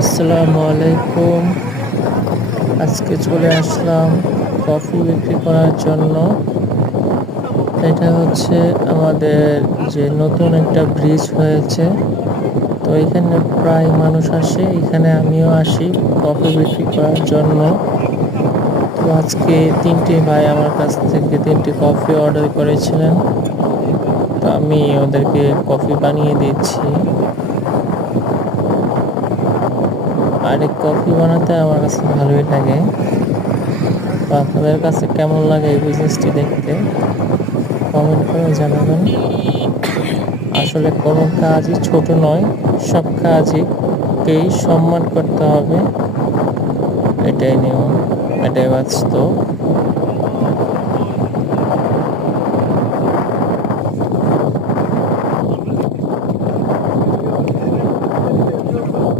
আসসালামু আলাইকুম। আজকে চলে আসলাম কফি বিক্রি করার জন্য। এটা হচ্ছে আমাদের যে নতুন একটা ব্রিজ হয়েছে, তো এখানে প্রায় মানুষ আসে, এখানে আমিও আসি কফি বিক্রি করার জন্য। তো আজকে 3টে ভাই আমার কাছ থেকে 3টি কফি অর্ডার করেছিলেন, তো আমি ওদেরকে কফি বানিয়ে দিচ্ছি। আর এই কফি বানাতে আমার কাছে ভালোই লাগে। তো আপনাদের কাছে কেমন লাগে এই বিজনেসটি দেখতে, কমেন্ট করে জানাবেন। আসলে কোনো কাজই ছোট নয়, সব কাজকেই সম্মান করতে হবে। এটাই নিয়ম, এটাই বাস্তব।